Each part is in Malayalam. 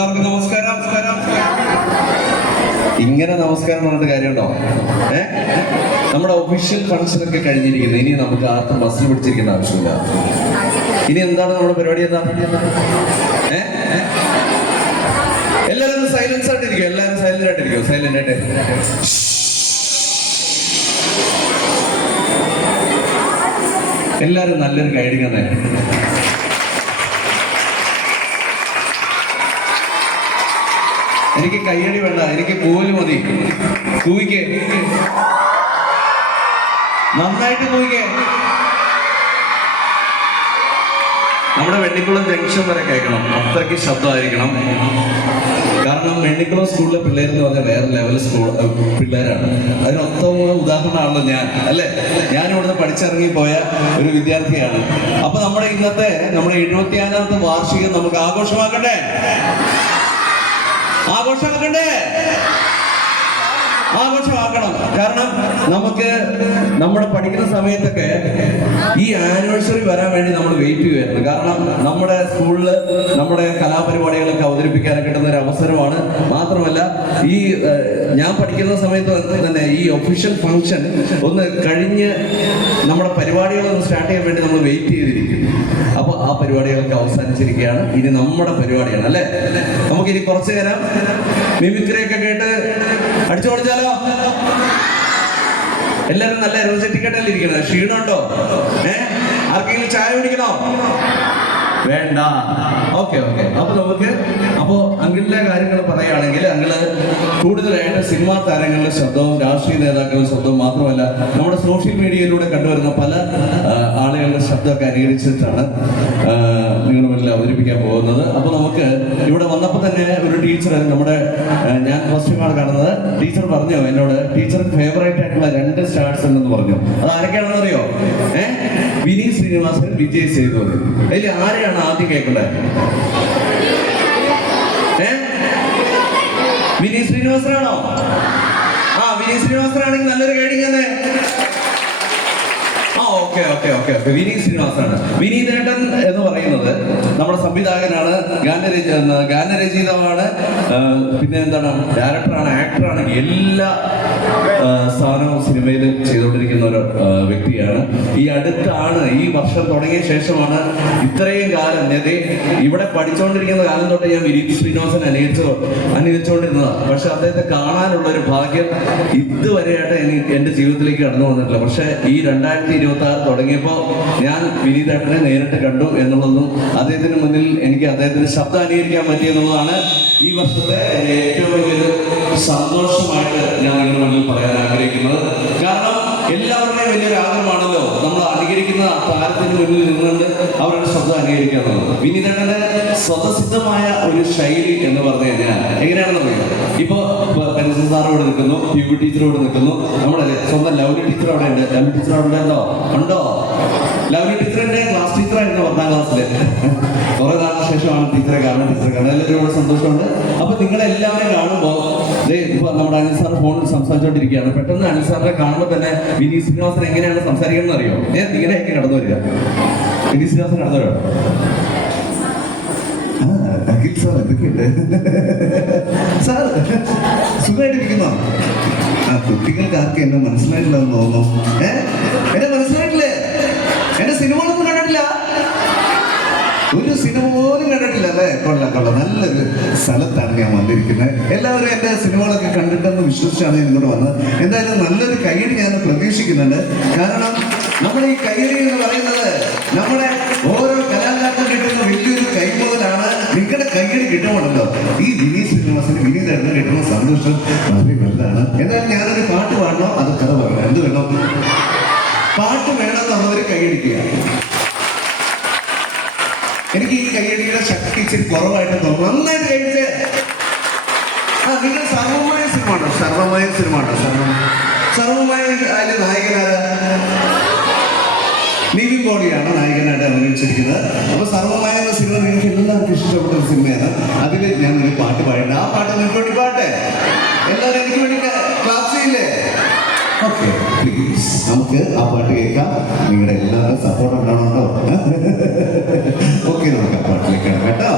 എല്ലാവർക്കും നമസ്കാരം. ഇങ്ങനെ നമസ്കാരം പറഞ്ഞിട്ട് കാര്യമുണ്ടോ? നമ്മുടെ ഒഫീഷ്യൽ ഫംഗ്ഷൻ ഒക്കെ കഴിഞ്ഞിരിക്കുന്നത്. ഇനി നമുക്ക് ആർക്കും ബസ്സിൽ പിടിച്ചിരിക്കേണ്ട ആവശ്യമില്ല. ഇനി എന്താണ് നമ്മുടെ പരിപാടി? എന്താ? എല്ലാവരും സൈലൻസ് ആയിട്ടിരിക്കും. എല്ലാവരും സൈലന്റ് ആയിട്ടിരിക്കും. സൈലന്റ് ആയിട്ട് എല്ലാവരും നല്ലൊരു ഗൈഡിങ് തന്നെ. എനിക്ക് കയ്യടി വേണ്ട, എനിക്ക് കൂവല് മതി. കൂവിക്കേ, നന്നായിട്ട് കൂവിക്കേ. നമ്മുടെ വെണ്ണിക്കുളം ജംഗ്ഷൻ വരെ കേൾക്കണം, അത്രയ്ക്ക് ശബ്ദമായിരിക്കണം. കാരണം വെണ്ണിക്കുളം സ്കൂളിലെ പിള്ളേരെന്ന് പറഞ്ഞാൽ വേറെ ലെവൽ പിള്ളേരാണ്. അതിനൊത്ത ഉദാഹരണമാണല്ലോ ഞാൻ, അല്ലേ? ഞാനിവിടുന്ന് പഠിച്ചിറങ്ങി പോയ ഒരു വിദ്യാർത്ഥിയാണ്. അപ്പൊ നമ്മുടെ ഇന്നത്തെ 75ാമത്തെ വാർഷികം നമുക്ക് ആഘോഷമാക്കണ്ടേ? ആഘോഷമാക്കണം. കാരണം നമുക്ക് നമ്മുടെ പഠിക്കുന്ന സമയത്തൊക്കെ ഈ ആനിവേഴ്സറി വരാൻ വേണ്ടി നമ്മൾ വെയിറ്റ് ചെയ്യുമായിരുന്നു. കാരണം നമ്മുടെ സ്കൂളിൽ നമ്മുടെ കലാപരിപാടികളൊക്കെ അവതരിപ്പിക്കാനൊക്കെ കിട്ടുന്ന ഒരു അവസരമാണ്. മാത്രമല്ല ഈ ഞാൻ പഠിക്കുന്ന സമയത്ത് തന്നെ ഈ ഒഫീഷ്യൽ ഫംഗ്ഷൻ ഒന്ന് കഴിഞ്ഞ് നമ്മുടെ പരിപാടികളൊന്ന് സ്റ്റാർട്ട് ചെയ്യാൻ വേണ്ടി നമ്മൾ വെയിറ്റ് ചെയ്തിരിക്കും. അപ്പൊ ആ പരിപാടികളൊക്കെ അവസാനിച്ചിരിക്കുകയാണ്. ഇനി നമ്മുടെ പരിപാടിയാണ്, അല്ലേ? നമുക്കിനി കുറച്ചു നേരം മിമിക്രിയൊക്കെ കേട്ട് അടിച്ചു പൊളിച്ചാലോ? എല്ലാരും നല്ല എനർജറ്റിക് ആയിട്ടല്ലേ ഇരിക്കുന്നത്? ക്ഷീണമുണ്ടോ? ആർക്കെങ്കിലും ചായ കുടിക്കണോ? വേണ്ട. ഓക്കെ. അപ്പോ അങ്കിളിന്റെ കാര്യങ്ങൾ പറയുകയാണെങ്കിൽ, അങ്കിള് കൂടുതലായിട്ട് സിനിമാ താരങ്ങളുടെ ശബ്ദവും രാഷ്ട്രീയ നേതാക്കളുടെ ശബ്ദവും മാത്രമല്ല നമ്മുടെ സോഷ്യൽ മീഡിയയിലൂടെ കണ്ടുവരുന്ന പല ആളുകളുടെ ശബ്ദമൊക്കെ അനുകരിച്ചിട്ടാണ് നിങ്ങളുടെ മുന്നിൽ അവതരിപ്പിക്കാൻ പോകുന്നത്. അപ്പൊ നമുക്ക് ഇവിടെ വന്നപ്പോൾ തന്നെ ഒരു ടീച്ചർ, നമ്മുടെ ഞാൻ ഫസ്റ്റ് കാണുന്നത്, ടീച്ചർ പറഞ്ഞു എന്നോട്, ടീച്ചർക്ക് ഫേവറേറ്റ് ആയിട്ടുള്ള 2 സ്റ്റാർസ് ഉണ്ടെന്ന് പറഞ്ഞു. അത് ആരൊക്കെയാണെന്ന് അറിയോ? വിനീത് ശ്രീനിവാസൻ, വിജയ് സേതുപതി. അതിൽ ആരെയാണ് ആദ്യം കേൾക്കണ്ടേ? വിനീത് ശ്രീനിവാസനാണോ? വിനീത് ശ്രീനിവാസനാണെങ്കിൽ നല്ലൊരു ഗൈഡിങ് തന്നെ. ഓക്കെ. വിനീത് ശ്രീനിവാസനാണ്. വിനീതേട്ടൻ എന്ന് പറയുന്നത് നമ്മുടെ സംവിധായകനാണ്, ഗാനരചയിതാവാണ്, പിന്നെ എന്താണ്, ഡയറക്ടറാണ്, ആക്ടറാണ്. എല്ലാ സ്ഥാനവും സിനിമയിൽ ചെയ്തുകൊണ്ടിരിക്കുന്ന ഒരു വ്യക്തിയാണ്. ഈ അടുത്താണ്, ഈ വർഷം തുടങ്ങിയ ശേഷമാണ് ഇത്രയും കാലം, ഇവിടെ പഠിച്ചുകൊണ്ടിരിക്കുന്ന കാലം തൊട്ട് ഞാൻ വിനീത് ശ്രീനിവാസൻ അനുകരിച്ചുകൊണ്ടിരുന്നതാണ്. പക്ഷെ അദ്ദേഹത്തെ കാണാനുള്ള ഒരു ഭാഗ്യം ഇതുവരെയായിട്ട് എന്റെ ജീവിതത്തിലേക്ക് കടന്നു വന്നിട്ടില്ല. പക്ഷെ ഈ 2026 തുടങ്ങിയപ്പോൾ ഞാൻ വിനീതേട്ടനെ നേരിട്ട് കണ്ടു എന്നുള്ളതും അദ്ദേഹത്തിന് മുന്നിൽ എനിക്ക് അദ്ദേഹത്തിന്റെ ശബ്ദം അനുകരിക്കാൻ പറ്റിയെന്നുള്ളതാണ് ഈ വർഷത്തെ ഏറ്റവും വലിയൊരു സന്തോഷമായിട്ട് ഞാൻ നിങ്ങളുടെ മുന്നിൽ പറയാൻ ആഗ്രഹിക്കുന്നത്. കാരണം എല്ലാവരുടെയും വലിയൊരു ആഗ്രഹമാണല്ലോ നമ്മൾ അനുകരിക്കുന്ന താരത്തിന് മുന്നിൽ നിന്നുകൊണ്ട് അവരുടെ ശബ്ദം അനുകരിക്കുക എന്നുള്ളത്. വിനീതേട്ടന്റെ സ്വതസിദ്ധമായ ഒരു ശൈലി എന്ന് പറഞ്ഞു കഴിഞ്ഞാൽ എങ്ങനെയാണെന്ന് അറിയാം. ഇപ്പൊ പെൻസിൽ സാർ ഇവിടെ നിൽക്കുന്നു, PU ടീച്ചർ ഇവിടെ നിൽക്കുന്നു, നമ്മുടെ സ്വന്തം ലവ്ലി ടീച്ചർ അവിടെ ഉണ്ട്. ലവ്ലി ടീച്ചർ അവിടെ ഉണ്ടോ? ലവ്ലി ടീച്ചറിന്റെ ക്ലാസ് ടീച്ചറായിരുന്നു 10ാം ക്ലാസ്സില്. കുറെ നാളിന് ശേഷമാണ് ടീച്ചറെ കാണുന്നത്. എല്ലാവരും ഇവിടെ സന്തോഷമുണ്ട്. അപ്പൊ നിങ്ങളെല്ലാവരും കാണുമ്പോൾ നമ്മുടെ അനിൽ സാർ ഫോണിൽ സംസാരിച്ചോണ്ടിരിക്കുകയാണ്. പെട്ടെന്ന് അനിൽ സാറിനെ കാണുമ്പോൾ തന്നെ വിനീത് ശ്രീനിവാസൻ എങ്ങനെയാണ് സംസാരിക്കുന്നത് അറിയോ? ഇങ്ങനെയൊക്കെ കടന്നു വരിക. വിനീത് ശ്രീനിവാസൻ കടന്നു വരിക. അഖിൽ സാർ എന്തൊക്കെയുണ്ട് സാർ? സുഖമായിട്ടിരിക്കുന്നോ? കുട്ടികൾക്ക് ആർക്കും എന്നെ മനസ്സിലായിട്ടില്ലെന്ന് തോന്നുന്നു. എന്നെ മനസ്സിലായിട്ടില്ലേ? എന്റെ സിനിമകളൊന്നും കണ്ടിട്ടില്ല, ഒരു സിനിമ പോലും കണ്ടിട്ടില്ല അല്ലേ? കൊള്ളാം. നല്ലൊരു സ്ഥലത്താണ് ഞാൻ വന്നിരിക്കുന്നത്. എല്ലാവരും എന്റെ സിനിമകളൊക്കെ കണ്ടിട്ടെന്ന് വിശ്വസിച്ചാണ് ഇങ്ങോട്ട് വന്നത്. എന്തായാലും നല്ലൊരു കയ്യടി ഞാൻ പ്രതീക്ഷിക്കുന്നുണ്ട്. കാരണം നമ്മുടെ ഈ കയ്യടി എന്ന് പറയുന്നത് നമ്മുടെ ഓരോ കലാകാരനും കിട്ടുന്ന വലിയൊരു കൈമുതലാണ്. നിങ്ങളുടെ കയ്യടി കിട്ടുമ്പോഴല്ലോ ഈ വിനീത് ശ്രീനിവാസന്, വിനീതേട്ടന് കിട്ടുന്ന സന്തോഷം വളരെ വലുതാണ്. എന്തായാലും ഞാനൊരു പാട്ട് പാടണോ അത് കഥ പറയണം? എന്ത് വേണം? പാട്ട് വേണമെന്നുള്ളവർ കൈയടിക്കുക. എനിക്ക് ഈ കൈയടിയുടെ ശക്തി ഇച്ചിരി കുറവായിട്ട് തോന്നുന്നു. നന്നായിട്ട് കഴിച്ച് നിങ്ങൾ സർവമായ സിനിമ ഉണ്ടോ? സർവമായ അതിലെ നായകനായ നിവിൻ പോളിയാണ് നായകനായിട്ട് അഭിനയിച്ചിരിക്കുന്നത്. അപ്പൊ സർവമായ എന്ന സിനിമ നിങ്ങൾക്ക് എല്ലാവർക്കും ഇഷ്ടപ്പെട്ട ഒരു സിനിമയാണ്. അതിൽ ഞാൻ ഒരു പാട്ട് പാടേണ്ട. ആ പാട്ട് നിങ്ങൾക്ക് വേണ്ടി പാട്ടെ? എല്ലാവരും എനിക്ക് വേണ്ടി ക്ലാസ് ചെയ്യില്ലേ? ഓക്കെ, പ്ലീസ് നമുക്ക് ആ പാട്ട് കേൾക്കാം. നിങ്ങളുടെ എല്ലാവരും സപ്പോർട്ട് ഉണ്ടാവണോ? ഓക്കെ, നമുക്ക് ആ പാട്ടിലേക്കാണ് കേട്ടോ.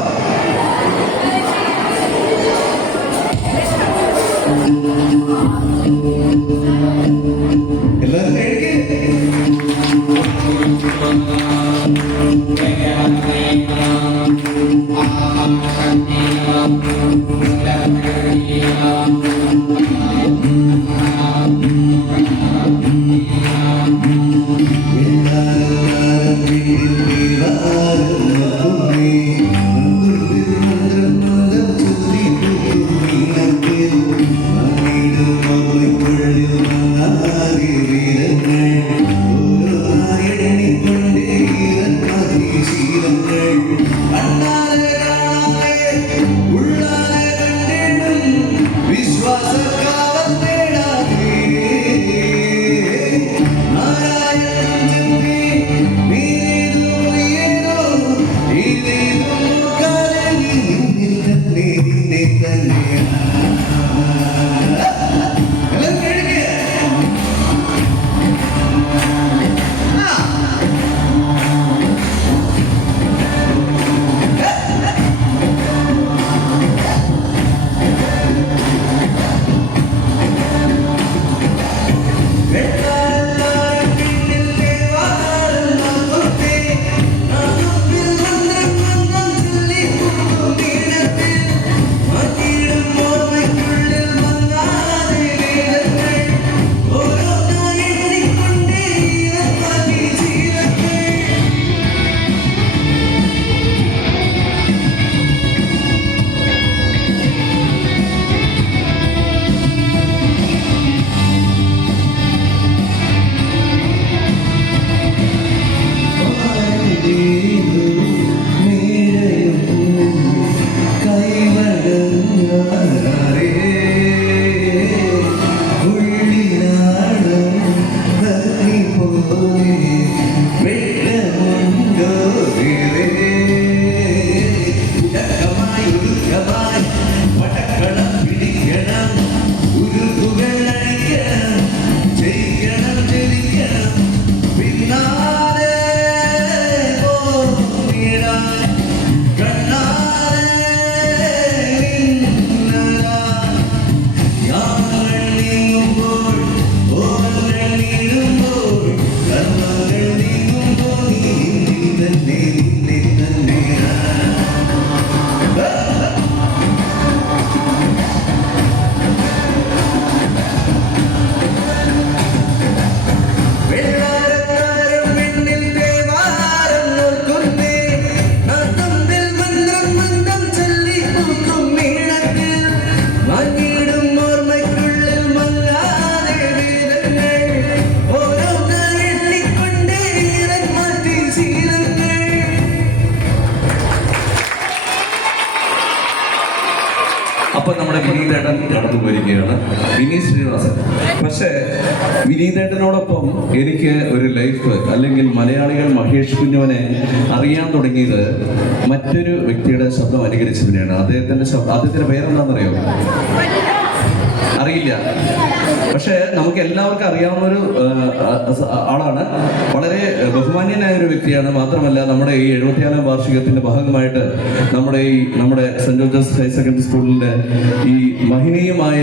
അപ്പൊ നമ്മുടെ വിനീതേട്ടൻ കടന്നു പോയിരിക്കുകയാണ്, വിനീത് ശ്രീനിവാസൻ. പക്ഷേ വിനീതേട്ടനോടൊപ്പം എനിക്ക് ഒരു ലൈഫ്, അല്ലെങ്കിൽ മലയാളികൾ മഹേഷ് കുഞ്ഞുവിനെ അറിയാൻ തുടങ്ങിയത് മറ്റൊരു വ്യക്തിയുടെ ശബ്ദം അനുകരിച്ചതിനെയാണ്. അദ്ദേഹത്തിന്റെ പേരെന്താണെന്നറിയോ? അറിയില്ല. പക്ഷെ നമുക്ക് എല്ലാവർക്കും അറിയാവുന്ന ഒരു ആളാണ്. വളരെ ബഹുമാന്യനായ ഒരു വ്യക്തിയാണ്. മാത്രമല്ല നമ്മുടെ ഈ 74ാം വാർഷികത്തിന്റെ ഭാഗമായിട്ട് നമ്മുടെ സെന്റ് ജോസഫ് ഹയർ സെക്കൻഡറി സ്കൂളിന്റെ ഈ മഹനീയമായ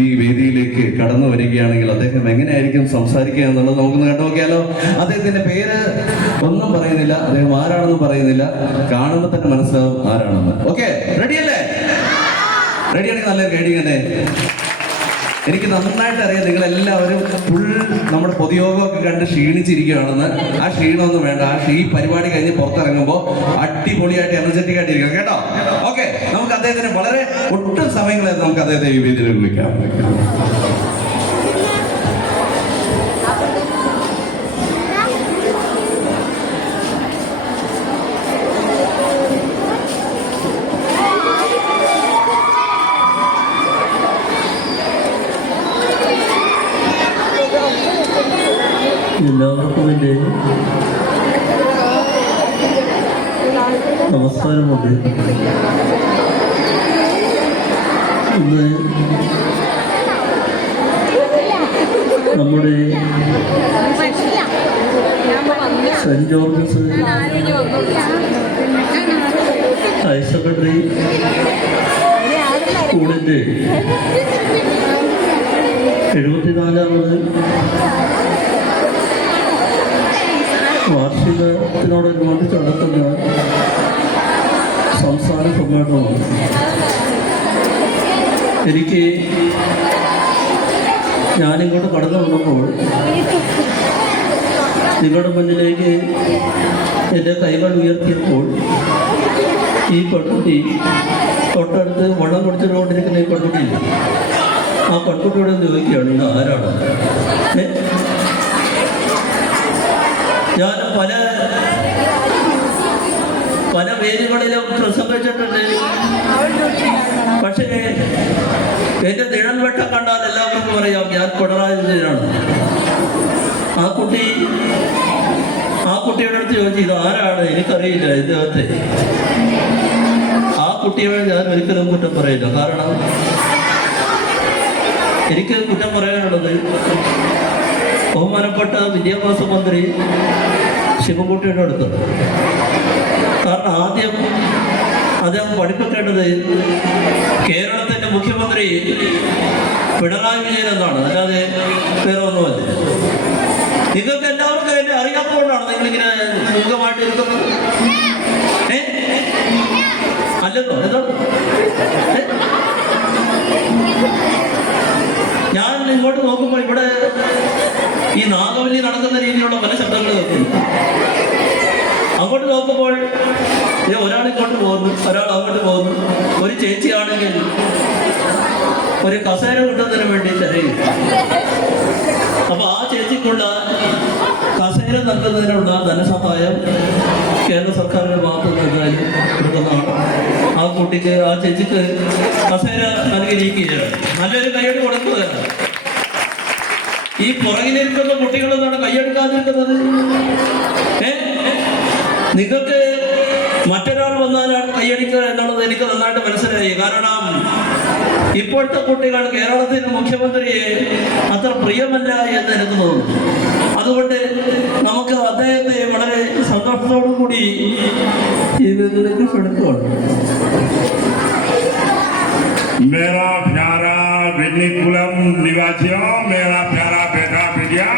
ഈ വേദിയിലേക്ക് കടന്നു വരികയാണെങ്കിൽ അദ്ദേഹം എങ്ങനെയായിരിക്കും സംസാരിക്കുക എന്നുള്ളത് നമുക്കൊന്ന് കണ്ടു നോക്കിയാലോ. അദ്ദേഹത്തിന്റെ പേര് ഒന്നും പറയുന്നില്ല, അദ്ദേഹം ആരാണെന്നും പറയുന്നില്ല, കാണുമ്പോൾ തന്നെ മനസ്സിലാവും ആരാണെന്ന്. ഓക്കെ, റെഡിയല്ലേ? റെഡിയാണെങ്കിൽ നല്ലൊരു കേടിങ്ങനെ. എനിക്ക് നന്നായിട്ട് അറിയാം നിങ്ങളെല്ലാവരും ഫുൾ നമ്മുടെ പൊതുയോഗമൊക്കെ കണ്ട് ക്ഷീണിച്ചിരിക്കുകയാണെന്ന്. ആ ക്ഷീണമൊന്നും വേണ്ട. ഈ പരിപാടി കഴിഞ്ഞ് പുറത്തിറങ്ങുമ്പോൾ അടിപൊളിയായിട്ട് എനർജറ്റിക് ആയിട്ടിരിക്കണം കേട്ടോ. ഓക്കെ, നമുക്ക് അദ്ദേഹത്തിന് വളരെ ഒട്ടും സമയങ്ങളായിട്ട് നമുക്ക് അദ്ദേഹത്തെ ഈ വേദിയിൽ വിളിക്കാം. എല്ലാവർക്കും എൻ്റെ നമസ്കാരമുണ്ട്. ഇന്ന് നമ്മുടെ സെന്റ് ജോർജസ് ഹയർ സെക്കൻഡറി സ്കൂളിൻ്റെ 74ാമത് വാർഷികത്തിനോടനുബന്ധിച്ച് നടക്കുന്ന സംസ്ഥാന സമ്മേളനമാണ്. ഞാനിങ്ങോട്ട് കടന്നു വന്നപ്പോൾ നിങ്ങളുടെ മുന്നിലേക്ക് എൻ്റെ കൈകൾ ഉയർത്തിയപ്പോൾ ഈ പെൺകുട്ടി തൊട്ടടുത്ത് വെള്ളം കുടിച്ചുകൊണ്ടിരിക്കുന്ന ഈ പെൺകുട്ടി, ആ പെൺകുട്ടിയോട് ചോദിക്കുകയാണ്, ഇത് ആരാണ്? ഞാൻ പല വേദികളിലും പ്രസംഗിച്ചിട്ടുണ്ട്. പക്ഷേ എൻ്റെ നിഴൽ വെട്ടം കണ്ടാൽ എല്ലാവർക്കും പറയാം ഞാൻ പിണറായി വിജയനാണ്. ആ കുട്ടിയുടെ അടുത്ത് ചോദിച്ചു, ഇത് ആരാണ്? എനിക്കറിയില്ല ഇദ്ദേഹത്തെ. ആ കുട്ടിയെ ഞാൻ ഒരിക്കലും കുറ്റം പറയില്ല. കാരണം എനിക്ക് കുറ്റം പറയാനുള്ളത് ബഹുമാനപ്പെട്ട വിദ്യാഭ്യാസ മന്ത്രി ശിവൻകുട്ടിയുടെ അടുത്താണ്. കാരണം ആദ്യം അദ്ദേഹം പഠിപ്പിക്കേണ്ടത് കേരളത്തിൻ്റെ മുഖ്യമന്ത്രി പിണറായി വിജയൻ എന്നാണ്, അല്ലാതെ വേറെ ഒന്നുമല്ല. നിങ്ങൾക്ക് എല്ലാവർക്കും എന്നെ അറിയാത്തതുകൊണ്ടാണ് നിങ്ങളിങ്ങനെ മുഖമായിട്ട് ഇരിക്കുന്നത്. അല്ലല്ലോ, എന്താണ്? ഞാൻ ഇങ്ങോട്ട് നോക്കുമ്പോൾ ഇവിടെ ഈ നാഗവല്ലി നടക്കുന്ന രീതിയിലുള്ള പല ശബ്ദങ്ങൾ കേൾക്കുന്നു. അങ്ങോട്ട് നോക്കുമ്പോൾ ഒരാൾ ഇങ്ങോട്ട് പോകുന്നു, ഒരാൾ അങ്ങോട്ട് പോകുന്നു. ഒരു ചേച്ചിയാണെങ്കിൽ ഒരു കസേര കിട്ടുന്നതിന് വേണ്ടി തിരയും. അപ്പൊ ആ ചേച്ചിക്കുള്ള കസേര നൽകുന്നതിനുള്ള ധനസഹായം കേരള സർക്കാരിന്റെ ഭാഗത്ത് നിന്ന് കൊടുക്കുന്നതാണ്. ആ ചേച്ചിക്ക് കസേര നൽകിയിരിക്കുകയാണ്. നല്ലൊരു കൈയ്യടി കൊടുക്കുകയാണ്. ഈ പുറകിലിരിക്കുന്ന കുട്ടികളെന്നാണ് കൈയ്യെടുക്കാതിരിക്കുന്നത്. നിങ്ങൾക്ക് മറ്റൊരാൾ വന്നാലാണ് കൈയ്യടിക്കുക എന്നുള്ളത് എനിക്ക് നന്നായിട്ട് മനസ്സിലായി. കാരണം ഇപ്പോഴത്തെ കുട്ടികൾ കേരളത്തിന്റെ മുഖ്യമന്ത്രിയെ അത്ര പ്രിയമല്ല എന്ന് എനിക്ക് തോന്നുന്നു. അതുകൊണ്ട് നമുക്ക് അദ്ദേഹത്തെ വളരെ സന്തോഷത്തോടു കൂടി ജീവിതത്തിലേക്ക് ക്ഷണിക്കുകയാണ്. मेरा प्यारा वेन्नीकुलम निवासियों, मेरा प्यारा बेटा बेटिया,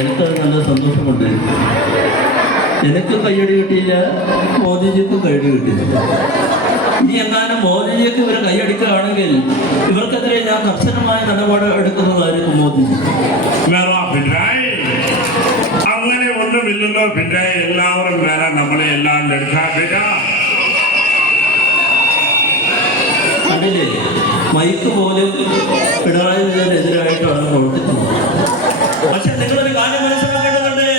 എനിക്ക് നല്ല സന്തോഷമുണ്ട്. എനിക്ക് കയ്യടി കിട്ടിയില്ല, മോദിജിക്ക് കയ്യടി കിട്ടിയില്ല. ഇനി എങ്ങാനും മോദിജിക്ക് ഇവർ കൈയടിക്കുകയാണെങ്കിൽ ഇവർക്കെതിരെ ഞാൻ കർശനമായ നിലപാട് എടുക്കുന്നതായിരിക്കും മോദിജി. അങ്ങനെ ഒന്നുമില്ലല്ലോ പിന്നായി എല്ലാവരും വേറെ നമ്മളെ എല്ലാം എടുക്കാതില്ല. അതിലെ മൈക്ക് പോലും പിണറായി വിജയനെതിരായിട്ടാണ് പ്രവർത്തിക്കുന്നത്. പക്ഷെ നിങ്ങളൊരു കാര്യം മനസ്സിലാക്കേണ്ടതുണ്ട്,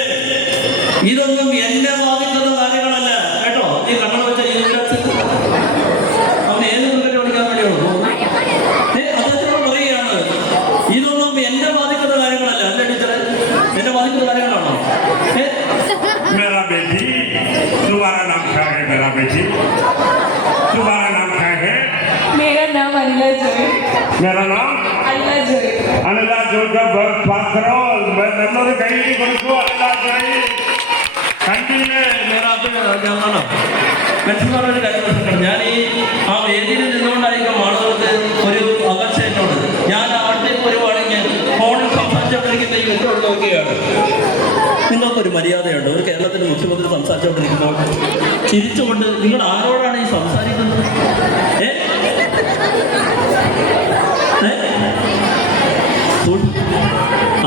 ഇതൊന്നും എന്നെ ബാധിക്കുന്ന കാര്യങ്ങളല്ല കേട്ടോ. ഈ കണ്ണട വെച്ച तुम्हारा नाम क्या है मेरा बेटी? तुम्हारा नाम क्या है? मेरा नाम अनिला जोय। मेरा नाम अनिला जोय। अनिला जोय का बात करो। मैं नंबर कहीं बोलूँ अनिला जोय കണ്ടില്ലേ ഞാനാണോ മറ്റുള്ളവരുടെ ഒരു കാര്യം മനസ്സിലാക്കണം. ഞാൻ ആ വേദിയിൽ നിന്നുകൊണ്ടായിരിക്കും ആളുകൾക്ക് ഒരു അകർച്ച എന്നോട്. ഞാൻ അവിടത്തേക്ക് വരുവാണെങ്കിൽ ഫോണിൽ സംസാരിച്ചുകൊണ്ടിരിക്കുന്ന ഈ വ്യക്തിയോട് നോക്കുകയാണ്. നിങ്ങൾക്കൊരു മര്യാദയുണ്ട്. ഒരു കേരളത്തിലെ മുഖ്യമന്ത്രി സംസാരിച്ചുകൊണ്ടിരിക്കുമ്പോൾ ചിരിച്ചുകൊണ്ട് നിങ്ങൾ ആരോടാണ് ഈ സംസാരിക്കുന്നത്?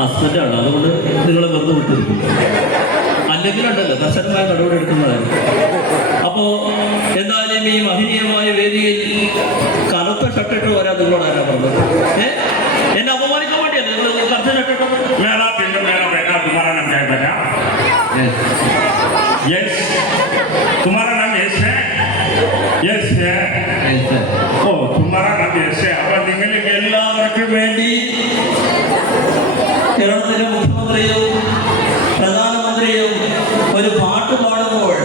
ഹസ്ബൻഡാണ്, അതുകൊണ്ട് നിങ്ങളെ വെറുതെ വിട്ടിരിക്കും. അല്ലെങ്കിലുണ്ടല്ലോ കർശനമായ നടപടിയെടുക്കുന്നതാണ്. അപ്പോൾ എന്തായാലും ഈ മഹനീയമായ വേദിയിൽ കറുത്ത ഷർട്ടിട്ട് വരാൻ നിങ്ങളോട് ആരാ പറഞ്ഞത്? എന്നെ അപമാനിക്കാൻ വേണ്ടിയല്ലേ നിങ്ങൾ കറുത്ത ഷർട്ടിട്ട്? मेरा बेटा तुम्हारा नाम क्या है बेटा? यस तुम्हारा नाम यस है? यस है. ഓ तुम्हारा नाम यस है. അപ്പോൾ നിങ്ങൾക്ക് എല്ലാവർക്കും വേണ്ടി കേരളത്തിലെ മുഖ്യമന്ത്രിയും പ്രധാനമന്ത്രിയും ഒരു പാട്ട് പാടുമ്പോൾ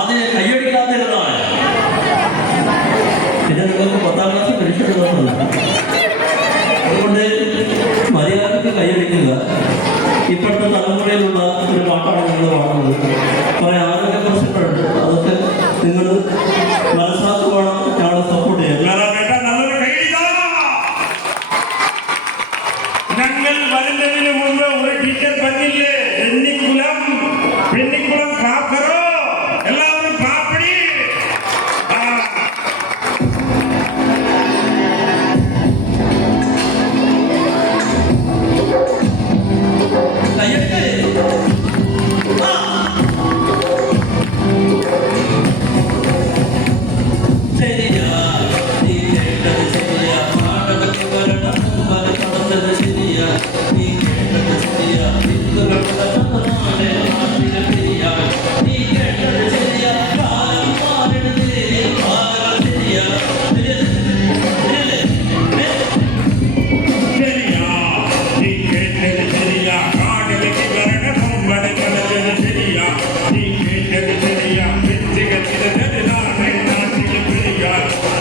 അതിനെ കൈയടിക്കാതിരുന്നാണ്. പിന്നെ നിങ്ങൾക്ക് 10ാം ക്ലാസ് പരീക്ഷ. അതുകൊണ്ട് മര്യാദയ്ക്ക് കൈയടിക്കുക. ഇപ്പോഴത്തെ തലമുറയിലുള്ള ഒരു പാട്ടാണ് നിങ്ങൾ പാടുന്നത്. കുറേ ആരോഗ്യ പ്രശ്നങ്ങളുണ്ട്, അതൊക്കെ നിങ്ങൾ മനസ്സിലാക്കുവാണ്. ഞങ്ങളെ സപ്പോർട്ട് ചെയ്യുക. मेरा बेटा നല്ലൊരു കൈയിടാ. ഞങ്ങൾ വരുന്നതിന് മുമ്പ് ഒരു ടീച്ചർ പറഞ്ഞില്ലേ, പെണ്ണിക്കുളം കാക്കറോ എല്ലാവരും കാപ്പടി. കൈയടിക്കേ. ശരിയാ നീ കേട്ടത് ശരിയാ. പാടകത്ത് വരണം വരത്തത് ശരിയാ. നീ കേട്ടത് ശരിയാ. നാട്ടിലെ ശരിയാ. നീ കേട്ടത് ശരിയാ. കാലം മാറരുത്. കാലം ശരിയാ. ശരിയാ നീ കേട്ടത് ശരിയാ. കാടിലേക്ക് വരണം വരത്തത് ശരിയാ. നീ കേട്ടത് ശരിയാ. വ്യക്തിഗത നാട്ടിലെ ശരിയാ.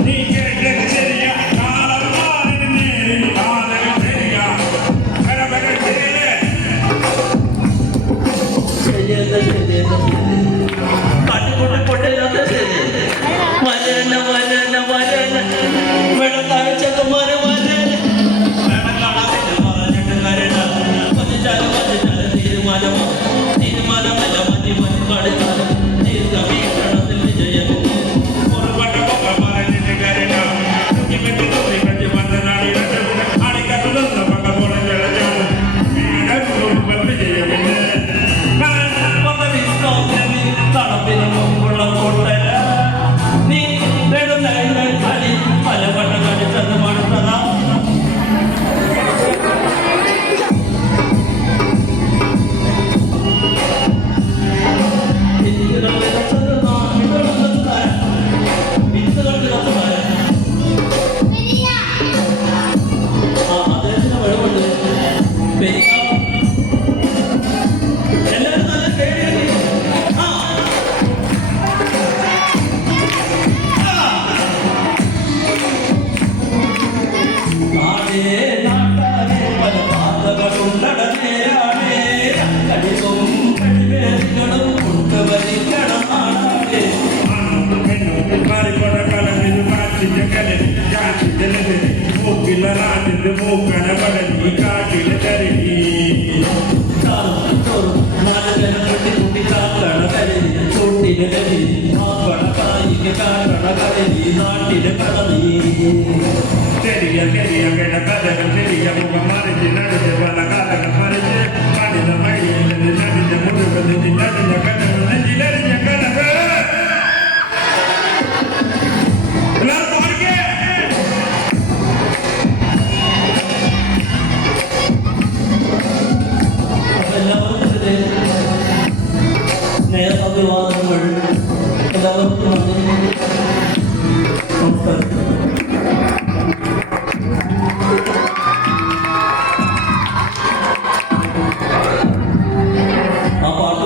നീ കേട്ടത് ശരിയാ. കാലം മാറരുത്. കാലം ശരിയാ. വരവകൾ ശരിയല്ലേ? ശരിയെന്ന ശരിയെന്ന കാട്ടിക്കൊണ്ട് കൊണ്ടില്ലാത്ത ശരി. വരന വരന വരന വെള്ളത്താഴ്ചക്കുമാര വരന വെള്ളക്കാടാവില്ല പറഞ്ഞിട്ട് കരന പതിച്ചാലും തീരുമാനമോ തീരുമാനമല്ല മതി മതി കാണിച്ചാലും ദീർഘവീക്ഷണത്തിൽ വിജയം. പുറപ്പെട്ട പറഞ്ഞിട്ട് കരന തുണിമെട്ടി തുണിമെട്ടി വന്നനാടി അണിക്കത്തുന്ന പക്ക പോലെ ജലജം വിജയമില്ല. തണുപ്പിന് മുമ്പുള്ള കൊട്ടല നീ കളി പലവട്ട കളിച്ചത് മടുത്തതാ. അദ്ദേഹത്തിന് വെളിവുണ്ട്. എല്ലാവരും നല്ല പേടി. മൂക്കണ പടനി കാട്ടില കരടി ചെറിയ ചെറിയ കിടക്കഥകൾ ചെറിയ മുഖം മറിച്ച് നടിച്ച് പല കഥകൾ മറിച്ച് പണിത മഴയിൽ നടിച്ച മുഴുവൻ നടിഞ്ഞ കഥകൾ നെഞ്ചിലടിഞ്ഞ കഥകൾ എല്ലാവർക്കും മാറിക്കേ. സ്നേഹാഭിവാദങ്ങൾ എല്ലാവർക്കും നന്ദി. നമസ്കാരം. ആ പാട്ട്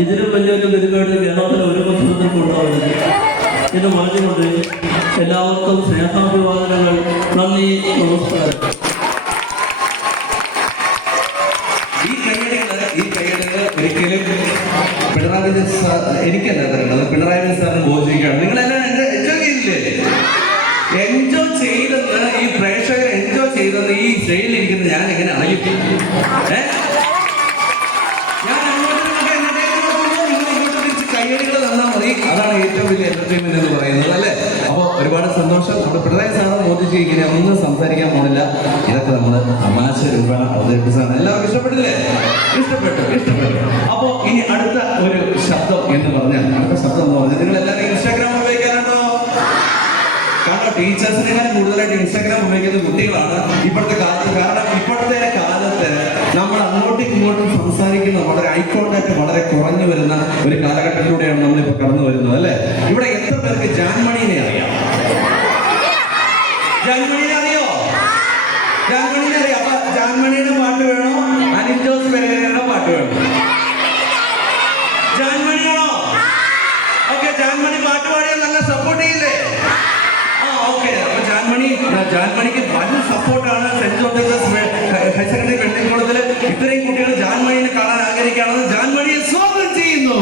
ഇതിലും വലിയൊരു ഗതികേട് കേരളത്തിൽ ഒരു പുസ്തകത്തിനും ഉണ്ടാവുന്നത് ഇത് പറഞ്ഞുകൊണ്ട് എല്ലാവർക്കും സ്നേഹാഭിവാദനങ്ങൾ. നന്ദി, നമസ്കാരം. ഈ കയ്യടികൾ ഒരിക്കലും പിണറായി വിജയൻ സാർ എനിക്കല്ല തരേണ്ടത്, പിണറായി വിജയൻ സാറിന് ബോധിക്കുകയാണ്. നിങ്ങളെല്ലാം എൻജോയ് ചെയ്തില്ലേ? എൻജോയ് ചെയ്തെന്ന് ഈ പ്രേക്ഷകർ എൻജോയ് ചെയ്തെന്ന് ഈ സ്റ്റേജിലിരിക്കുന്ന ഞാൻ എങ്ങനെ അറിയും? ഞാൻ കയ്യടികൾ തന്നാൽ മതി. അതാണ് ഏറ്റവും വലിയ എന്റർടൈൻമെന്റ് എന്ന് പറയുന്നത്, അല്ലേ? അപ്പോൾ ഒരുപാട് സന്തോഷം. നമ്മുടെ പിണറായി സാറ് മോദിജി ഇങ്ങനെ ഒന്നും സംസാരിക്കാൻ പോണില്ല. ഇതൊക്കെ നമ്മൾ തമാശ രൂപേണ അവതരിപ്പിച്ചതാണ്. എല്ലാവർക്കും ഇഷ്ടപ്പെട്ടില്ലേ? ഇഷ്ടപ്പെട്ടു. അപ്പോൾ ഇനി അടുത്ത ഒരു ശബ്ദം എന്ന് പറഞ്ഞാൽ നിങ്ങൾ എല്ലാവരും ഇൻസ്റ്റാഗ്രാം ഉപയോഗിക്കാറുണ്ടോ? കാരണം ടീച്ചേഴ്സിനേക്കാൾ കൂടുതലായിട്ട് ഇൻസ്റ്റാഗ്രാം ഉപയോഗിക്കുന്ന കുട്ടികളാണ് ഇപ്പോഴത്തെ കാലത്ത്. കാരണം ഇപ്പോഴത്തെ കാലത്ത് നമ്മൾ അങ്ങോട്ടും ഇങ്ങോട്ടും സംസാരിക്കുന്ന വളരെ ഐ കോണ്ടാക്ട് വളരെ കുറഞ്ഞു വരുന്ന ഒരു കാലഘട്ടത്തിലൂടെയാണ് നമ്മളിപ്പോൾ കടന്നു വരുന്നത്, അല്ലേ? ഇവിടെ എത്ര പേർക്ക് ജാൻമണീനെ അറിയാം? ജാൻമണീനെ അറിയോ? അപ്പൊ ജാൻമണിയുടെ പാട്ട് വേണോ, അനിൽ ജോസ് പെരേരയുടെ പാട്ട് വേണോ? ജാൻമണിയാണോ? ഓക്കെ, ജാൻമണി പാട്ട് പാടിയാൽ നല്ല സപ്പോർട്ട് ചെയ്യില്ലേ? ഓക്കെ, അപ്പൊ ജാൻമണിക്ക് വൻ സപ്പോർട്ടാണ്. Saint Joseph higher secondary medical കോളേജിൽ ഇത്രയും കുട്ടികൾ ജാൻമണിയെ കാണാൻ ആഗ്രഹിക്കുകയാണെന്ന് ജാൻമണിയെ സ്വാഗതം ചെയ്യുന്നു.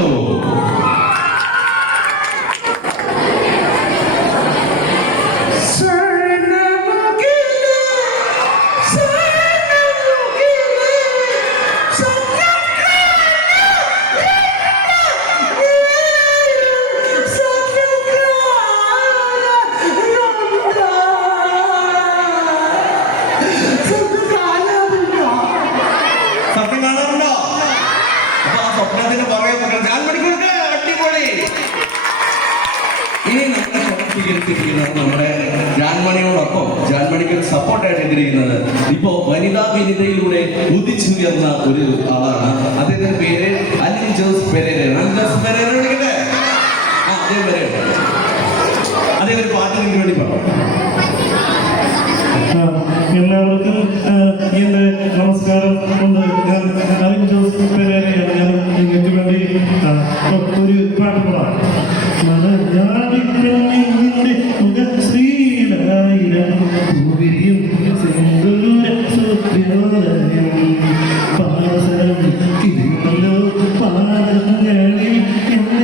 സത്യം കാണാറുണ്ടോ? അപ്പൊ ആ സ്വപ്നത്തിന് പറയുമ്പോൾ ജാൻമണിക്കൊക്കെ അടിപൊളി. ഇനി നമ്മൾ സ്വീകരിച്ചിരിക്കുന്നത് നമ്മുടെ ജാൻമണിയോടൊപ്പം ജാൻമണിക്ക് സപ്പോർട്ടായിട്ട് ഇട്ടിരിക്കുന്നത് ഇപ്പോ വനിതാ വിനിതയിലൂടെ ഉദിച്ചുയർന്ന ഒരു ആളാണ്. അദ്ദേഹത്തിന്റെ പേര് അനിൽ ജോസ് പെരേര. വിളിക്കട്ടെ? അതേ ഒരു പാട്ട് നിങ്ങൾക്ക് വേണ്ടി പറഞ്ഞു. എല്ലാവർക്കും എന്റെ നമസ്കാരം ഉണ്ട്. ഞാൻ അനിൽ ജോസ് പെരേരയാണ്. ഞാൻ നിങ്ങൾക്ക് വേണ്ടി ഒരു പാട്ട് പാടാം. ശ്രീലായിരം പൂവിരിയും പാസരം തിരിഞ്ഞല്ലോ പാദങ്ങളിൽ എന്റെ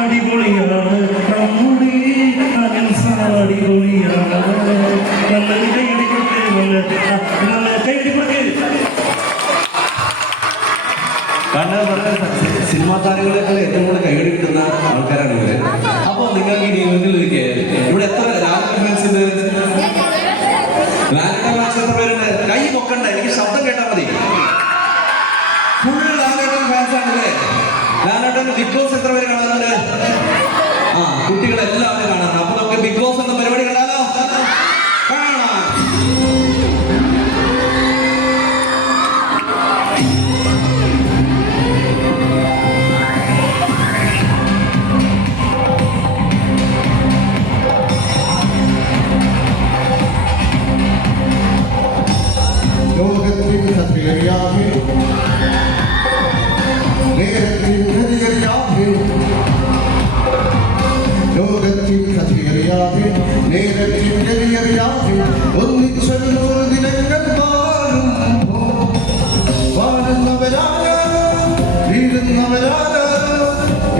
അടിപൊളിയാണ് നമ്മുടെ അടിപൊളിയാണ്. നല്ല കൈയടിക്കൊക്കെ നല്ല കൈയടിക്കൊക്കെ. കാരണം സിനിമാ താരങ്ങളെക്കാൾ ഏറ്റവും കൂടുതൽ കൈയടി കിട്ടുന്ന ആൾക്കാരാണ് ഇവര്. അപ്പൊ നിങ്ങൾക്ക് ഇനി മുന്നിലിരിക്കെ ഇവിടെ എത്ര ലാലേട്ടൻ ഫാൻസ് ഉണ്ട്? ലാലേട്ടൻ ഫാൻസ് എത്ര പേരുണ്ട്? കൈ പൊക്കണ്ട, എനിക്ക് ശബ്ദം കേട്ടാൽ മതി. ഫുൾ ലാലേട്ടൻ ഫാൻസ് ആണല്ലേ? ലാലേട്ടൻ ബിഗ് ബോസ് എത്ര പേര് കാണുന്നുണ്ട്? കുട്ടികളെല്ലാവരും കാണുന്നുണ്ട്. അപ്പൊ നമുക്ക് ബിഗ് ബോസ് എന്ന പരിപാടി കണ്ടാലോ? കാണാം. ലോകത്തിൻ കഥയറിയാതെ നേരത്തിൻ കഥയറിയാതെ ലോകത്തിൻ കഥയറിയാതെ നേരത്തിൻ കഥയറിയാതെ ഒന്നിച്ചൊരു ദിനങ്ങൾ വാഴുന്നവരാണ് വീഴുന്നവരാണ്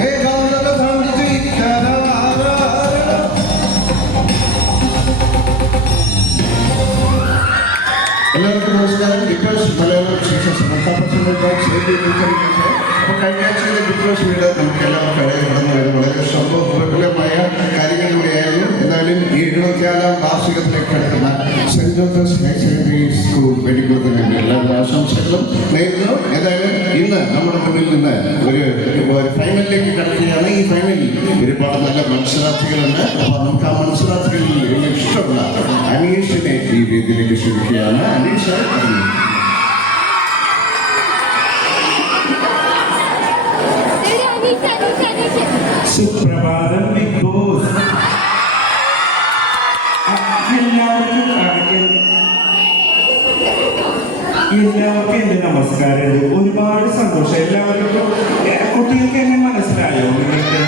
ഏകാന്തത താണ്ടി ജയിക്കാനാണ്. എല്ലാവർക്കും നമസ്കാരം. ബിഗ് ബോസ് മലയാളം സീസൺ 7 അപ്പോൾ കഴിഞ്ഞ ആഴ്ചയിലെ ബിഗ് ബോസ് വീട് നമുക്ക് എല്ലാവർക്കും ഇടയിൽ കടന്നു വരുന്നത് വളരെ സംഭവമായ കാര്യങ്ങളിലൂടെയായിരുന്നു. എന്നാലും ഈ 74ാം വാർഷികത്തിലേക്ക് കടക്കുന്ന Saint Joseph higher secondary school വെടിക്കുന്നതിന് വേണ്ടി എല്ലാവരും ആശംസകളും നേരുന്നു. ഏതായാലും ഇന്ന് നമ്മുടെ മുന്നിൽ നിന്ന് ഒരു ഫൈനലിലേക്ക് കടക്കുകയാണ്. ഈ ഫൈനലിൽ ഒരുപാട് നല്ല മത്സരാർത്ഥികളുണ്ട്. അപ്പോൾ നമുക്ക് ആ മത്സരാർത്ഥികളിൽ ഇഷ്ടമുള്ള അനീഷിനെ ഈ വേദിയിലേക്ക് ക്ഷണിക്കുകയാണ്. അനീഷ് സുപ്രഭാതം ബിഗ് ബോസ്. എല്ലാവർക്കും എൻ്റെ നമസ്കാരം. ഒരുപാട് സന്തോഷം. എല്ലാവർക്കും കുട്ടികൾക്ക് എന്നെ മനസ്സിലായോ നിങ്ങൾക്ക്?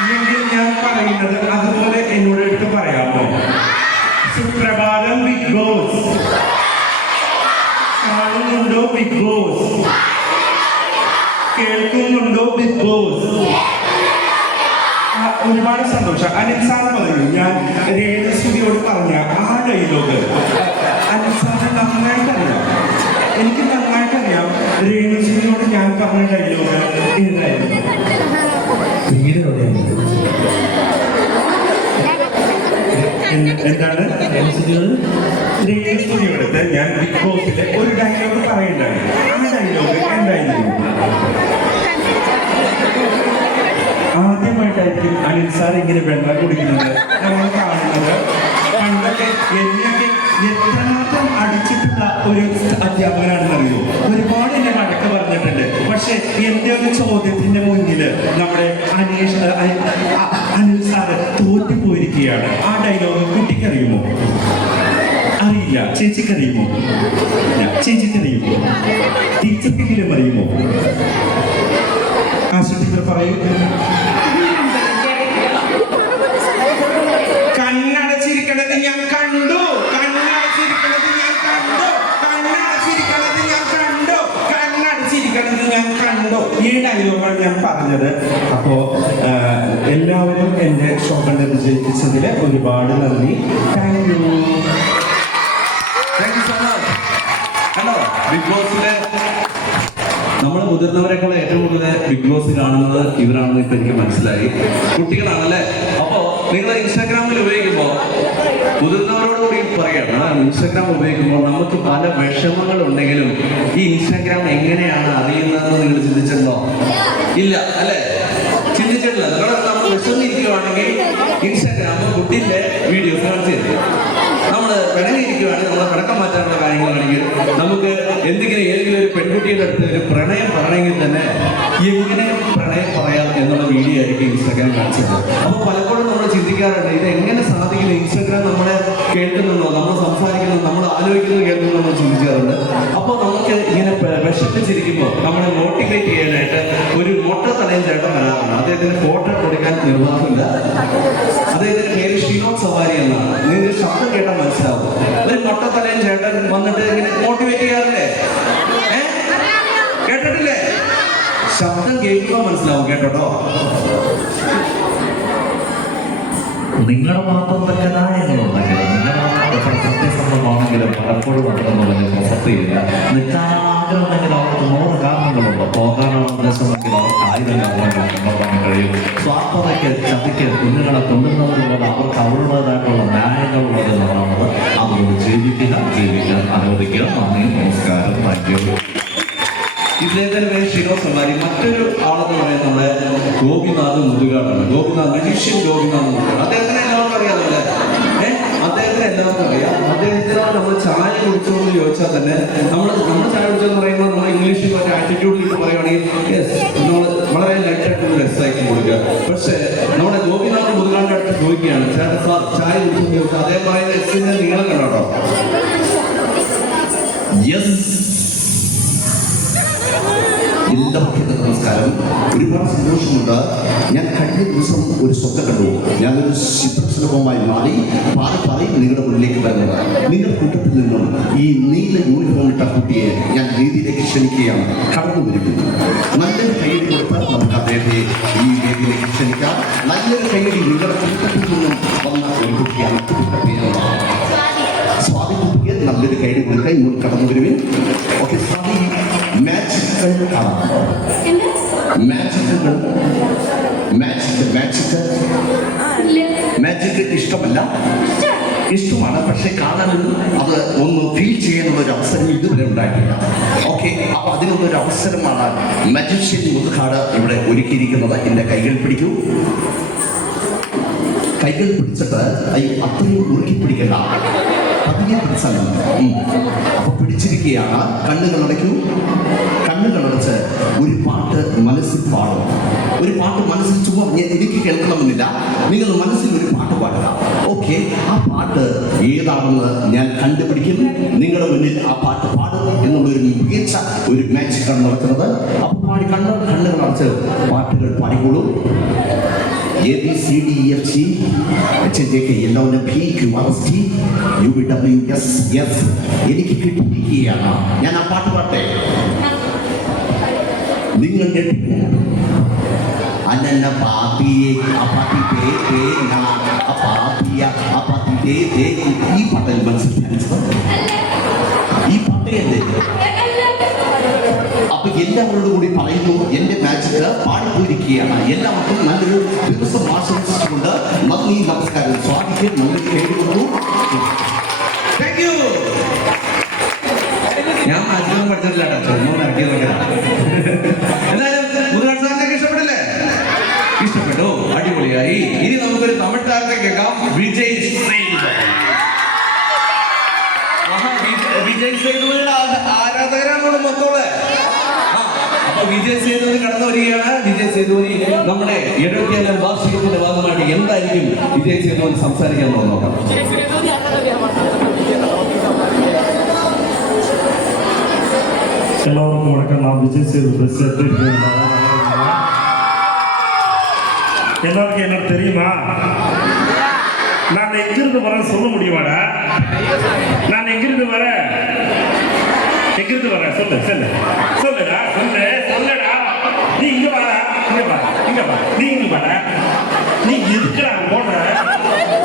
ഇല്ലെങ്കിൽ ഞാൻ പറയുന്നത് അതുപോലെ എന്നോട് എടുത്ത് പറയാമോ? സുപ്രഭാതം ബിഗ് ബോസ്. കാണുന്നുണ്ടോ ബിഗ് ബോസ്? കേൾക്കുന്നുണ്ടോ ബിഗ് ബോസ്? ഒരുപാട് സന്തോഷം. അനിൽ സാർ പറഞ്ഞു, ഞാൻ രേണുസുതിയോട് പറഞ്ഞ ആ ഡയലോഗ് അനിൽ സാറിന് നന്നായിട്ടറിയാം. എനിക്ക് നന്നായിട്ടറിയാം രേണുസുതിയോട് ഞാൻ പറഞ്ഞ ഡയലോഗ് ഏതായിരുന്നു. എന്താണ് രേണുസുതിയോടത്ത് ഞാൻ ബിഗ് ബോസിലെ ഒരു ഡയലോഗ് പറയുന്നുണ്ടായി. ആ ഡയലോഗ് എന്തായിരുന്നു? ആദ്യമായിട്ടായിരിക്കും അനിൽ സാർ ഇങ്ങനെ വെള്ളം കുടിക്കുന്നത് നമ്മൾ കാണുന്നത്. പണ്ടൊക്കെ എന്നൊക്കെ എത്രമാത്രം അടിച്ചിട്ടുള്ള ഒരു അധ്യാപകനാണെന്നറിയോ. ഒരുപാട് എന്നെ വഴക്ക് പറഞ്ഞിട്ടുണ്ട്. പക്ഷെ എൻ്റെ ഒരു ചോദ്യത്തിന്റെ മുന്നിൽ നമ്മുടെ അനിൽ സാറ് തോറ്റുപോയിരിക്കുകയാണ്. ആ ഡയലോഗ് കുട്ടിക്കറിയുമോ? അറിയില്ല. ചേച്ചിക്കറിയുമോ? ചേച്ചിക്കറിയുമോ? ടീച്ചർക്കെങ്കിലും അറിയുമോ? ടീച്ചർ പറയൂ. കണ്ണടച്ചിരിക്കണത് ഞാൻ കണ്ടു. കണ്ണടച്ചിരിക്കണത് ഞാൻ കണ്ടു. കണ്ണടച്ചിരിക്കണത് ഞാൻ കണ്ടു. കണ്ണടച്ചിരിക്കണത് ഞാൻ കണ്ടു. ഈ ഡയലോഗാണ് ഞാൻ പറഞ്ഞത്. അപ്പോ എല്ലാവരും എൻ്റെ ഷോ കണ്ട് വിജയിപ്പിച്ചതിൽ ഒരുപാട് നന്ദി. Thank you. ഹലോ, ബിഗ് ബോസിലെ നമ്മൾ മുതിർന്നവരെക്കാൾ ഏറ്റവും കൂടുതൽ ബിഗ് ബോസ് കാണുന്നത് ഇവരാണെന്ന് ഇപ്പൊ എനിക്ക് മനസ്സിലായി. കുട്ടികളാണല്ലേ. അപ്പോ നിങ്ങൾ ഇൻസ്റ്റാഗ്രാമിൽ ഉപയോഗിക്കുമ്പോൾ മുതിർന്നവരോട് കൂടി പറയുകയാണ്, ഇൻസ്റ്റാഗ്രാം ഉപയോഗിക്കുമ്പോൾ നമുക്ക് പല വിഷമങ്ങൾ ഉണ്ടെങ്കിലും ഈ ഇൻസ്റ്റാഗ്രാം എങ്ങനെയാണ് അറിയുന്നതെന്ന് നിങ്ങൾ ചിന്തിച്ചിട്ടുണ്ടോ? ഇല്ല അല്ലേ? ചിന്തിച്ചിട്ടില്ല. നമ്മൾ വിഷമിരിക്കുവാണെങ്കിൽ ഇൻസ്റ്റാഗ്രാം കുട്ടിന്റെ വീഡിയോസ് കാണിച്ചു തരും. നമ്മൾ പിണങ്ങിയിരിക്കുകയാണെങ്കിൽ നമ്മളെ പിണക്കം മാറ്റാനുള്ള കാര്യങ്ങളാണെങ്കിൽ നമുക്ക് എന്തെങ്കിലും ഏതെങ്കിലും ഒരു പെൺകുട്ടിയുടെ അടുത്ത് ഒരു പ്രണയം പറയണമെങ്കിൽ തന്നെ എങ്ങനെ പ്രണയം പറയാം എന്നുള്ള വീഡിയോ ആയിരിക്കും ഇൻസ്റ്റാഗ്രാം കാണിച്ചത്. അപ്പോൾ പലപ്പോഴും നമ്മൾ ചിന്തിക്കാറുണ്ട്, ഇത് എങ്ങനെ സാധിക്കുന്നു? ഇൻസ്റ്റാഗ്രാം നമ്മളെ കേൾക്കുന്നുണ്ടോ, നമ്മൾ സംസാരിക്കുന്നു, നമ്മൾ ആലോചിക്കുന്നത് കേൾക്കുന്നു നമ്മൾ ചിന്തിക്കാറുണ്ട്. അപ്പോൾ നമുക്ക് ഇങ്ങനെ വിഷമിച്ചിരിക്കുമ്പോൾ നമ്മളെ മോട്ടിവേറ്റ് ചെയ്യാനായിട്ട് ഒരു മൊട്ട തടയും ചേട്ടൻ വരാറുണ്ട്. അദ്ദേഹത്തിന് ഫോട്ടോ കൊടുക്കാൻ നിർവാഹമില്ല. അദ്ദേഹത്തിന്റെ പേര് ഷിനോദ് സവാരി എന്നാണ്. നിങ്ങൾ ശബ്ദം കേട്ടാൽ മനസ്സിലാവും. ഒരു മൊട്ട തലയും ചേട്ടൻ വന്നിട്ട് ഇങ്ങനെ മോട്ടിവേറ്റ് ചെയ്യാറില്ലേ? കേട്ടിട്ടില്ലേ? ശബ്ദം കേൾക്കുമ്പോൾ മനസ്സിലാവും. കേട്ടോ? നിങ്ങളുടെ മാത്രം തന്നെ ന്യായങ്ങളുണ്ടെങ്കിലും നിങ്ങളുടെ മാത്രം എത്ര സത്യസന്ധമാണെങ്കിലും പലപ്പോഴും അതെന്നുള്ളതിന് പ്രസക്തിയില്ല. നിൽക്കാൻ ആഗ്രഹമുണ്ടെങ്കിൽ അവർക്ക് 100 കാരണങ്ങളുണ്ട്. പോകാനുള്ള ഉദ്ദേശമുണ്ടെങ്കിൽ അവർക്ക് 1000 കാരണങ്ങൾ കൊണ്ടുപോകാൻ കഴിയും. സ്വാർത്ഥതയ്ക്ക് ചതിക്ക് കുഞ്ഞുങ്ങളെ കൊണ്ടുവന്നതുപോലെ അവർക്ക് അവരുടേതായിട്ടുള്ള ന്യായങ്ങളുള്ളത് എന്നുള്ളത്. അതുകൊണ്ട് ജീവിക്കാൻ അനുവദിക്കുക. നന്ദി, നമസ്കാരം, താങ്ക് യു. ഇദ്ദേഹത്തിന്റെ പേര് ഷിനോദ് സവാരി. മറ്റൊരു ആളെന്ന് പറയുന്നത് നമ്മുടെ ഗോപിനാഥ് മുതുകാടാണ്. മനുഷ്യൻ ഗോപിനാഥ് മുതുകാട്. അദ്ദേഹത്തിന് എല്ലാവർക്കും അറിയാമല്ലേ? അദ്ദേഹത്തിന് എല്ലാവർക്കും അറിയാം. അദ്ദേഹത്തിനോട് നമ്മൾ ചായ കുടിച്ചോന്ന് ചോദിച്ചാൽ തന്നെ നമ്മൾ ചായ കുടിച്ചെന്ന് പറയുമ്പോൾ നമ്മൾ ഇംഗ്ലീഷിൽ ഒരു ആറ്റിറ്റ്യൂഡിൽ പറയുവാണെങ്കിൽ യെസ് നമ്മൾ വളരെ ലൈറ്റായിട്ടുള്ള രസമായിട്ട് കൊടുക്കുക. പക്ഷേ നമ്മുടെ ഗോപിനാഥ് മുതുകാടിന്റെ അടുത്ത് ചോദിക്കുകയാണ്, ചേട്ടാ സാർ ചായ കുടിച്ചെന്ന് ചോദിച്ചാൽ അതേ പറയുന്ന എക്സിന്റെ നീളം കണ്ടോ? യെസ്. എല്ലാവർക്കും നമസ്കാരം. ഒരുപാട് സന്തോഷമുണ്ട്. ഞാൻ കഴിഞ്ഞ ദിവസം ഒരു സ്വപ്നം കണ്ടു. ഞാനൊരു ചിത്രശലഭമായി മാറി പാറി നിങ്ങളുടെ മുന്നിലേക്ക് വരുന്നത്. നിങ്ങളുടെ കൂട്ടത്തിൽ നിന്നും ഈ നീല യൂണിഫോം ഇട്ട കുട്ടിയെ ഞാൻ വേദിയിലേക്ക് ക്ഷണിക്കുകയാണ്. കടന്നു വരുന്നു. നല്ലൊരു കൈയടി കൊടുത്താൽ നമുക്ക് അദ്ദേഹത്തെ ഈ വേദിയിലേക്ക് ക്ഷണിക്കാം. നല്ലൊരു കൈയടി നിങ്ങളുടെ കൂട്ടത്തിൽ നിന്നും വന്ന ഒരു കുട്ടിയാണ്. സ്വാതി കുട്ടിക്ക് നല്ലൊരു കൈയടി കൊടുക്കുക. ഇങ്ങോട്ട് കടന്നു വരുവിൻ. ഓക്കെ, സ്വാതി മാജിക്കുകൾ കാണാം. മാജിക് ഇഷ്ടമല്ല? ഇഷ്ടമാണ്. പക്ഷെ കാണാനും അത് ഒന്ന് ഫീൽ ചെയ്യാനുള്ള ഒരു അവസരം ഇതുവരെ ഉണ്ടായിട്ടില്ല. ഓക്കെ, അപ്പൊ അതിനുള്ളൊരു അവസരമാണ് മജീഷ്യൻ മുതുകാട് ഇവിടെ ഒരുക്കിയിരിക്കുന്നത്. എൻ്റെ കൈകൾ പിടിക്കൂ. കൈകൾ പിടിച്ചിട്ട് അത്രയും ഉറുക്കി പിടിക്കണ്ട, പതിയെ പിടിച്ചാൽ അപ്പൊ പിടിച്ചിരിക്കുകയാണ്. കണ്ണുകൾ അടയ്ക്കൂ. കണ്ണുകളടച്ച് ഒരു പാട്ട് മനസ്സിൽ പാടും. ഒരു പാട്ട് മനസ്സിൽ ചുമ്മാ എനിക്ക് കേൾക്കണമെന്നില്ല. നിങ്ങൾ മനസ്സിൽ ഒരു പാട്ട് പാടുക. ഓക്കെ, ഓക്കെ, ആ പാട്ട് ഏതാണെന്ന് ഞാൻ കണ്ടുപിടിക്കും, നിങ്ങളുടെ മുന്നിൽ ആ പാട്ട് പാടും എന്നുള്ളൊരു മികച്ച ഒരു മാജിക്കാണ് നടക്കുന്നത്. അപ്പോൾ പാടി കണ്ണുകൾ അടച്ച് പാട്ടുകൾ പാടിക്കോളൂ. ABCDEFG HJK LONPQRST UVWS എനിക്ക് കിട്ടിയിരിക്കുകയാണ്. ഞാൻ ആ പാട്ട് പാട്ടെ, നിങ്ങൾ ഞെട്ടിക്കും. അനന്ന പാപ്പിയെ അപ്പാത്തി പേ പേ നാ അപ്പാത്തിയ അപ്പാത്തി ദേ ദേ. ഈ പാട്ടിൽ മനസ്സിലാക്കിയത് ഈ പാട്ടയല്ലേ? അപ്പൊ എല്ലാവരോടും കൂടി പറയുന്നു, എന്റെ മാജിക് പാടിപ്പോയിരിക്കുകയാണ്. എല്ലാവർക്കും നല്ലൊരു ദിവസം ആശംസിച്ചുകൊണ്ട് നന്ദി, നമസ്കാരം. സ്വാഗതം, നമ്മൾ കേൾക്കുന്നു. Thank you. ഞാൻ മാറ്റം പഠിച്ചിട്ടില്ല കേട്ടോ, ചുമ്മാ ഇറക്കിയതൊക്കെ. എന്തായാലും മുതുകാട് സാറിനൊക്കെ ഇഷ്ടപ്പെട്ടില്ലേ? ഇഷ്ടപ്പെട്ടു, അടിപൊളിയായി. ഇനി നമുക്കൊരു തമിഴ് താരത്തെ കേൾക്കാം, വിജയ് സേതുപതി. വിജയ് സേതുപതിയുടെ ആരാധകരാണ് മൊത്തോള്. അപ്പൊ വിജയ് സേതുപതി കടന്നു വരികയാണ്. വിജയ് സേതുപതി നമ്മുടെ 75 വാർഷികത്തിന്റെ ഭാഗമായിട്ട് എന്തായിരിക്കും വിജയ് സേതുപതി സംസാരിക്കാൻ നോക്കാം. எல்லாருக்கும் வணக்கம். நான் விஜய் சேதுபதி. எல்லாருக்கும் என்ன தெரியுமா? நான் எங்கிருந்து வரேன் சொல்ல முடியுமாடா? நான் எங்கிருந்து வரேன் சொல்லு சொல்லுடா, சொல்லுடா. நீ இங்க வாடா, இங்க வா. நீ இங்க வாடா. நீ எதுக்குடா போடுற?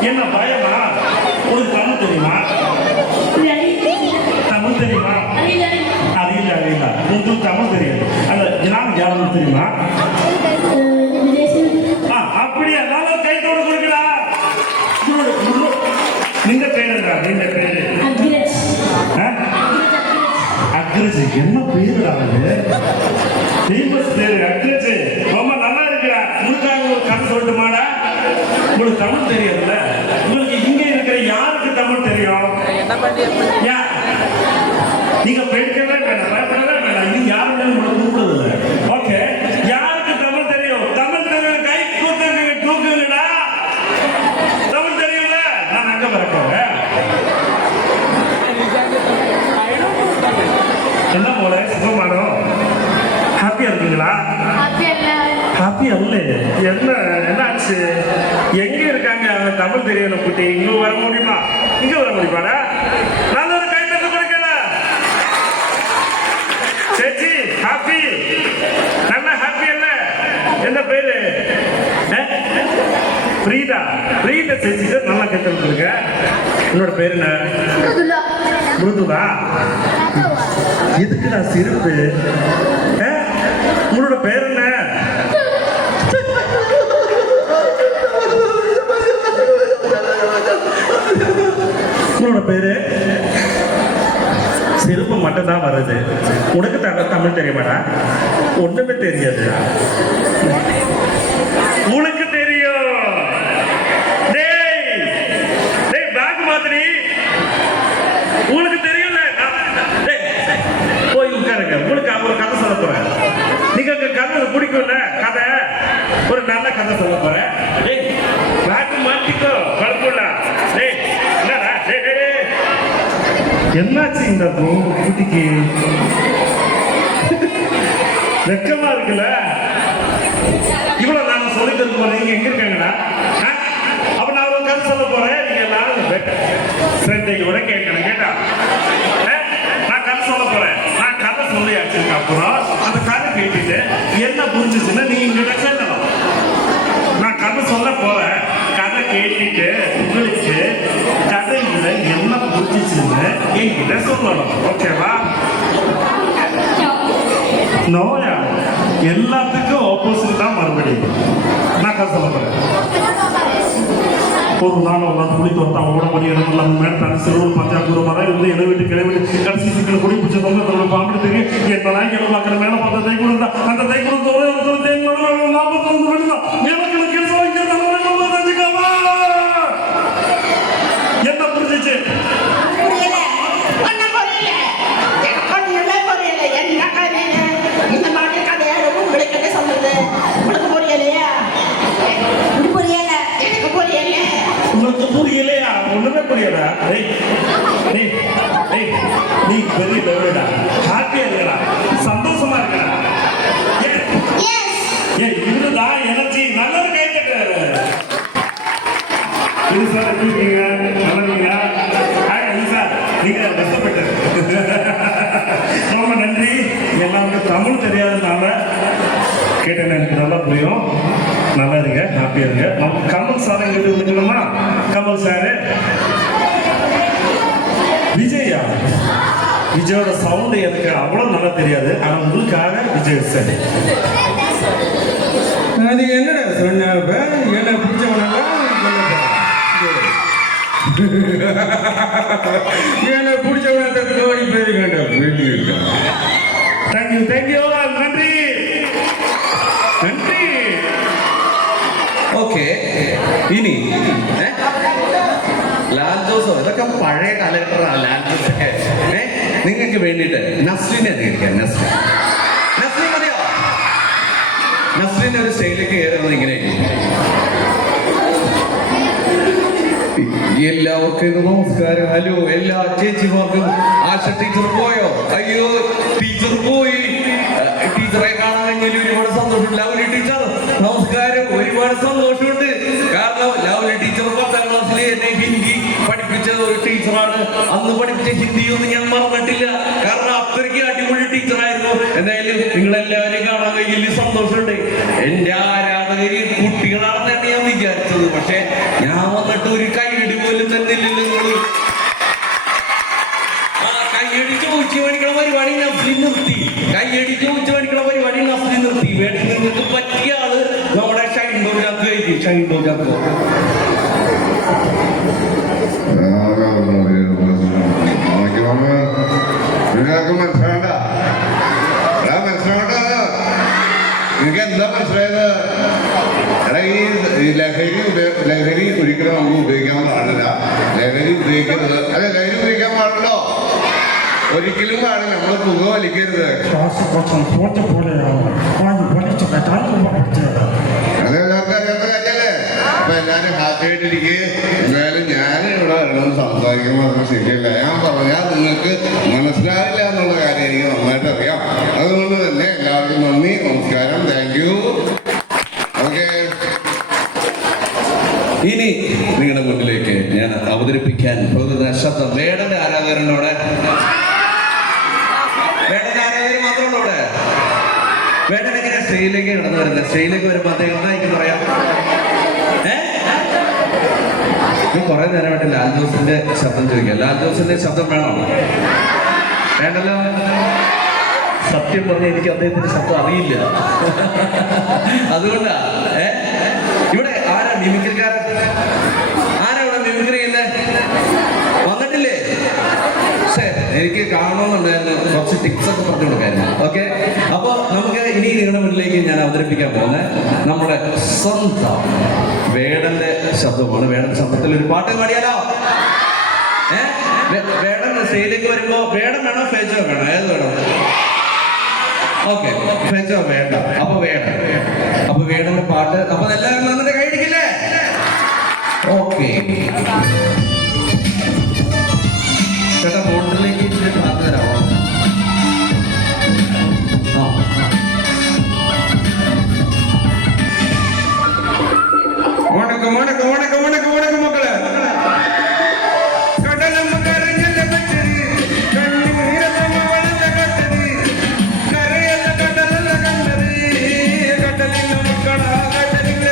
என்ன பயமா? ஒரு தமிழ் தெரியுமா? தமிழ் தெரியுமா? அறியல. உங்களுக்கு தமிழ் தெரியாது. அந்த ஜனாம் யாரும் தெரியுமா? அப்படியா? நல்லா கை தோடு கொடுக்கடா. நீங்க பேருடா, நீங்க பேரு அக்ரஜ். என்ன பேருடா அது? ஃபேமஸ் பேரு அக்ரஜ். ரொம்ப நல்லா இருக்குடா. உங்களுக்காக ஒரு கதை சொல்லட்டுமாடா? உங்களுக்கு தமிழ் தெரியாதுல்ல? உங்களுக்கு இங்க இருக்கிற யாருக்கு தமிழ் தெரியும்? நீங்க பேடிக்கவே வேண்டாம், பயப்படவே வேண்டாம். இது யாருமே உங்களுக்கு கூப்பிடுறது இல்லை. ஓகே, யாருக்கு தமிழ் தெரியும்? தமிழ் தெரியும் கை தூக்குங்கடா. தமிழ் தெரியும்ல? நான் அங்க வரப்போங்க. என்ன போல சுகமானம்? ஹாப்பியா இருக்கீங்களா? ஹாப்பி அல்ல. என்ன ஆச்சு? எங்க இருக்காங்க அவங்க தமிழ் தெரியல குட்டி? இங்க வர முடியுமா? இங்க வர முடியுமாடா? நல்ல ஒரு கை தட்டு கொடுக்கல. சேச்சி ஹாப்பி, நல்ல ஹாப்பி அல்ல? என்ன பேரு? ஃப்ரீதா. சேச்சி நல்லா கை தட்டு கொடுங்க. என்னோட பேரு என்ன? மிருதுலா. எதுக்குடா சிரிப்பு? உங்களோட பேர் என்ன? உங்களோட பேரு? சிரிப்பு மட்டும் தான் வருது. உனக்கு தமிழ் தெரியுமாடா? ஒண்ணுமே தெரியாது. உனக்கு தெரியும். டேய் பேக் மாதிரி உனக்கு தெரியும்ல? போய் உட்காருங்க. உங்களுக்கு ஒரு கதை சொல்ல போறேன். நீங்க கதை பிடிக்கும்ல? கதை, ஒரு நல்ல கதை சொல்ல போறேன். டேய் பேக் மாட்டிக்கோ, குழப்பம்ல. டேய் என்னடா? என்னாச்சு இந்த குட்டிக்கு? வெக்கமா இருக்குல்ல? இவ்வளவு நான் சொல்லி தரும்போது நீங்க எங்க இருக்காங்கடா? அப்ப நான் ஒரு கதை சொல்ல போறேன். நீங்க எல்லாரும் ஃப்ரெண்டையோட கேட்கணும். கேட்டா நான் கதை சொல்ல போறேன். நான் கதை சொல்லியாச்சுக்கு அப்புறம் அந்த கதை கேட்டுட்டு என்ன புரிஞ்சுச்சுன்னா நீ எங்கிட்ட சொல்லணும். நான் கதை சொல்ல போறேன். கதை கேட்டுட்டு உங்களுக்கு கதையில என்ன புரிஞ்சுச்சுன்னு என்கிட்ட சொல்லணும். ஓகேவா? நோயா எல்லாத்துக்கும் ஆப்போசிட் தான் மறுபடியும். நான் கதை சொல்ல போறேன். ஒரு நாள் புளி தோட்டம் ஓட முடியும். மேலே தனி செலவு பஞ்சாபூர் மரம் இருந்து எழுவிட்டு கிளவிட்டு கடைசி சிக்கல் குடி பிடிச்ச தொங்க தோட பாம்பு தெரியும். என்னடா எவ்வளோ பார்க்குற மேலே பார்த்த தை கொடுத்தா அந்த தை கொடுத்த என்ன புரிஞ்சிச்சு? உங்களுக்கு புரியலையா? ஒண்ணுமே புரியடா. டேய் டேய் டேய் நீ பெரிய லெவலடா. ஹாப்பியா இருக்கடா, சந்தோஷமா இருக்கடா. ஏய் இதுதான் எனர்ஜி. நல்ல கை தட்டுறாரு. இது சார் எப்படி இருக்கீங்க? நல்லா இருக்கீங்களா? சார் நீங்க கஷ்டப்பட்டு ரொம்ப நன்றி. எல்லாருக்கும் தமிழ் தெரியாததுனால கேட்டேன், எனக்கு நல்லா புரியும். நல்லா இருங்க, ஹாப்பியா இருங்க. நம்ம கமல் சார் எங்கிட்ட இருந்துக்கணுமா? கமல் சார், விஜயா, விஜயோட சவுண்டு எனக்கு அவ்வளோ நல்லா தெரியாது. ஆனால் உங்களுக்காக விஜய் சார். அது என்னடா சொன்ன என்ன பிடிச்சவனா என்ன பிடிச்சவன கோடி பேரு கண்ட தேங்க்யூ தேங்க்யூ, நன்றி நன்றி. ഓക്കെ, ഇനി ലാൽ ജോസോ, ഇതൊക്കെ പഴയ കാലഘട്ടമാണ്. ലാൽ ജോസൊക്കെ നിങ്ങൾക്ക് വേണ്ടിയിട്ട് നസ്ലിനെ അധികരിക്കാം. നസ്ലിൻ മതിയോ? നസ്ലിന്റെ ഒരു സ്റ്റൈലിലേക്ക് കയറുന്നത് ഇങ്ങനെ. എല്ലാവർക്കും നമസ്കാരം. ഹലോ എല്ലാ ചേച്ചിമാർക്കും. ആശ ടീച്ചർ പോയോ? അയ്യോ ടീച്ചർ പോയി. ടീച്ചറെ കാണാൻ കഴിഞ്ഞാൽ ഒരുപാട് സന്തോഷം. ലവ്ലി ടീച്ചർ നമസ്കാരം. ഒരുപാട് സന്തോഷമുണ്ട്. കാരണം ലവ്ലി ടീച്ചർ 10ാം ക്ലാസ്സിൽ എന്നെ ഹിന്ദി പഠിപ്പിച്ച ഒരു ടീച്ചറാണ്. അന്ന് പഠിപ്പിച്ച ഹിന്ദിയൊന്നും ഞാൻ മറന്നിട്ടില്ല. കാരണം അത്രയ്ക്ക് അടിപൊളി ടീച്ചറായിരുന്നു. എന്തായാലും നിങ്ങളെല്ലാവരും കാണാൻ കഴിഞ്ഞതിൽ സന്തോഷമുണ്ട്. എന്റെ ആരാധകര് കുട്ടികളാണെന്നാണ് ഞാൻ വിചാരിച്ചത്. പക്ഷെ ഞാൻ വന്നിട്ട് ഒരു കൈയടി പോലും തന്നില്ലല്ലോ നിങ്ങള്. കയ്യടി ചോദിച്ചു മേടിക്കണ പരിപാടി നസ്ലിൻ നിർത്തി. കയ്യടി ചോദിച്ചു മേടിക്കണ പരിപാടി നസ്ലിൻ നിർത്തി. വേണ്ടി നിങ്ങൾക്ക് പറ്റിയ ആള് നമ്മുടെ ഷൈൻഡോ ജാക്കോ ആയിരിക്കും. ഷൈൻഡോ ജാക്കോ നിങ്ങൾക്ക് മനസ്സിലാണ്ട, മനസ്സിലാണ്ട. നിങ്ങൾക്ക് എന്താ മനസ്സിലായത്? എടാ ഈ ലഹരി ഒരിക്കലും നമുക്ക് ഉപയോഗിക്കാൻ പാടില്ല. ലഹരി ഉപയോഗിക്കരുത്. അല്ല, ലഹരി ഉപയോഗിക്കാൻ പാടില്ലോ? ഒരിക്കലും പാടില്ല. നമ്മൾ പുക വലിക്കരുത്. അത് എല്ലാവർക്കും അറിയാത്ത കാര്യല്ലേ? അപ്പൊ എല്ലാവരും ഹാപ്പി ആയിട്ടിരിക്കുക. എന്തായാലും ഞാൻ ഇവിടെ വരണം സംസാരിക്കുമ്പോൾ അതൊന്നും ശരിയല്ല. ഞാൻ പറഞ്ഞാൽ നിങ്ങൾക്ക് മനസ്സിലാവില്ല എന്നുള്ള കാര്യം എനിക്ക് നന്നായിട്ട് അറിയാം. അതുകൊണ്ട് തന്നെ എല്ലാവർക്കും നന്ദി, നമസ്കാരം, താങ്ക് യു. ഓക്കെ, ഇനി നിങ്ങളുടെ മുന്നിലേക്ക് ഞാൻ അവതരിപ്പിക്കാൻ പോകുന്ന ശബ്ദം വേടന്റെ ആരാധകരുടെ വേടന്റെ ആരാധകർ മാത്രമുള്ള ഇവിടെ. വേടൻ എങ്ങനെ സ്റ്റേജിലേക്ക് കടന്നു വരുന്നത്? സ്റ്റേജിലേക്ക് വരുമ്പോൾ അദ്ദേഹം എന്തായിരിക്കും പറയാം? കുറെ നേരമായിട്ട് ലാൽ ജോസിന്റെ ശബ്ദം ചോദിക്കാം. ലാൽ ജോസിന്റെ ശബ്ദം വേണോ? വേണ്ടല്ലോ. സത്യം പറഞ്ഞ എനിക്ക് അദ്ദേഹത്തിന്റെ ശബ്ദം അറിയില്ല. അതുകൊണ്ടാ ഇവിടെ ആരാ മിമിക്രിക്കാരൻ? ആരാ ഇവിടെ മിമിക്രി ചെയ്യുന്നത്? വന്നിട്ടില്ലേ? എനിക്ക് കാണണമെന്നുണ്ടായിരുന്നു. കുറച്ച് ടിപ്സ് ഒക്കെ പറഞ്ഞു കൊടുക്കായിരുന്നു. ഓക്കെ, അപ്പൊ നമുക്ക് ഇനി നിങ്ങളുടെ മുന്നിലേക്ക് ഞാൻ അവതരിപ്പിക്കാൻ പോകുന്നത് നമ്മുടെ സ്വന്തം വേടന്റെ ശബ്ദമാണ്. വേടന്റെ ശബ്ദത്തിൽ ഒരു പാട്ട് പാടിയാലോ? വേടൻ സ്റ്റേജിലേക്ക് വരുമ്പോ വേടൻ വേണോ ഫേജോ വേണോ? ഏത് വേണം? ഓക്കെ, ഫേജോ വേണ്ട. അപ്പൊ വേടന്റെ പാട്ട്. അപ്പൊ എല്ലാവരും വന്നിട്ട് കൈയടിക്കില്ലേ? ഓക്കെ ചേട്ടാ, മോട്ടറിലേക്ക് പാട്ട് തരാമോ? വണക്കം വണക്കം വണക്കം വണക്കം വണക്കം മക്കളെ. കടലമ്മ കരഞ്ഞല്ല വെച്ചത്, കണ്ണീരമ്മ വളഞ്ഞ കട്ടത്, കരയല്ല കടലല്ല കണ്ടത്. കടലില്ല മക്കളാ കടലില്ല,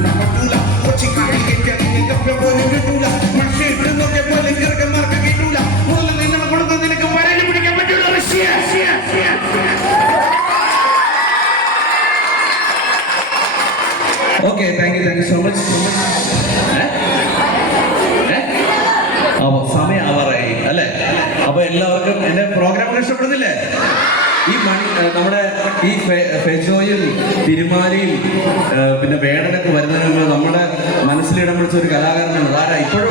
പറ്റൂല പറ്റൂല കൊച്ചിക്കാരി കെട്ടിയാൽ കപ്പ പോലും കിട്ടൂല പക്ഷേ ഇട്ട് നോക്കിയ പോലെ ചെറുക്കന്മാർക്ക് കിട്ടൂല മുതൽ നിങ്ങൾ കൊടുത്ത് നിനക്ക് വരല് പിടിക്കാൻ പറ്റൂല Russia okay thank you so much. അപ്പൊ സമയം ആവാറായി അല്ലേ? അപ്പൊ എല്ലാവർക്കും എന്റെ പ്രോഗ്രാം ഇഷ്ടപ്പെടുന്നില്ലേ? ഈ നമ്മുടെ ഈ ഫെജോയും തിരുമാലിയും പിന്നെ വേടനൊക്കെ വരുന്നതിന് മുമ്പ് നമ്മുടെ മനസ്സിലിടം പിടിച്ച ഒരു കലാകാരനാണ്. ആരാ ഇപ്പോഴും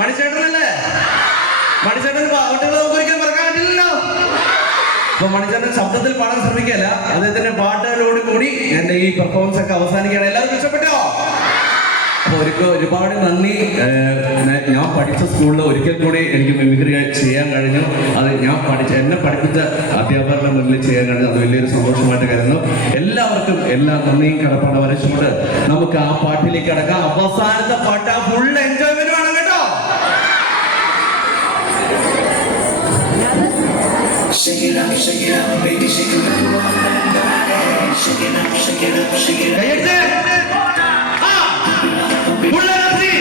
മണിച്ചേട്ടനല്ലേ? മണിച്ചേട്ടൻ പാട്ടുകൾ നമുക്ക് ഒരിക്കലും മറക്കാൻ പറ്റില്ലല്ലോ. അപ്പൊ മണിച്ചേട്ടൻ ശബ്ദത്തിൽ പാടാൻ ശ്രമിക്കല്ല, അദ്ദേഹത്തിന്റെ പാട്ടുകളോട് കൂടി എന്റെ ഈ പെർഫോമൻസ് ഒക്കെ അവസാനിക്കുകയാണ്. എല്ലാവർക്കും ഇഷ്ടപ്പെട്ടോ? അപ്പൊ ഒരുപാട് നന്ദി. ഞാൻ പഠിച്ച സ്കൂളിൽ ഒരിക്കൽ കൂടി എനിക്ക് മിമിക്രി ചെയ്യാൻ കഴിഞ്ഞു. അത് എന്നെ പഠിപ്പിച്ച അധ്യാപകരുടെ മുന്നിൽ ചെയ്യാൻ കഴിഞ്ഞു. അത് വലിയൊരു സന്തോഷമായിട്ട് കരുതുന്നു. എല്ലാവർക്കും എല്ലാ നന്ദിയും കടപ്പാട് വരച്ചുകൊണ്ട് നമുക്ക് ആ പാട്ടിലേക്ക് കടക്കാം. അവസാനത്തെ പാട്ട് ആ ഫുൾ എൻജോയ്മെന്റ് വേണം കേട്ടോ. Shake it up, baby, shake it up, shake it up, shake it up, shake it up. കയ്യടിച്ച്. ആ, full energy.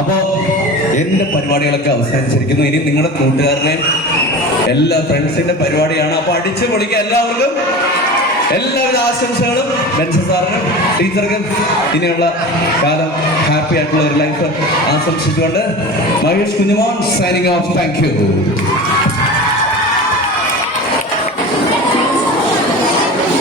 അപ്പോ എന്റെ പരിപാടികളൊക്കെ അവസാനിച്ചിരിക്കുന്നു. ഇനി നിങ്ങളുടെ കൂട്ടുകാരുടെയും എല്ലാ ഫ്രണ്ട്സിന്റെ പരിപാടിയാണ്. അപ്പൊ അടിച്ചു പൊളിക്കുക എല്ലാവർക്കും. എല്ലാവിധ ആശംസകളും ബെൻസ് സാറിനും ടീച്ചർക്കും ഇനിയുള്ള കാലം ഹാപ്പി ആയിട്ടുള്ള ഒരു ലൈഫ് ആശംസിച്ചുകൊണ്ട് Mahesh Kunjumon signing off. Thank you.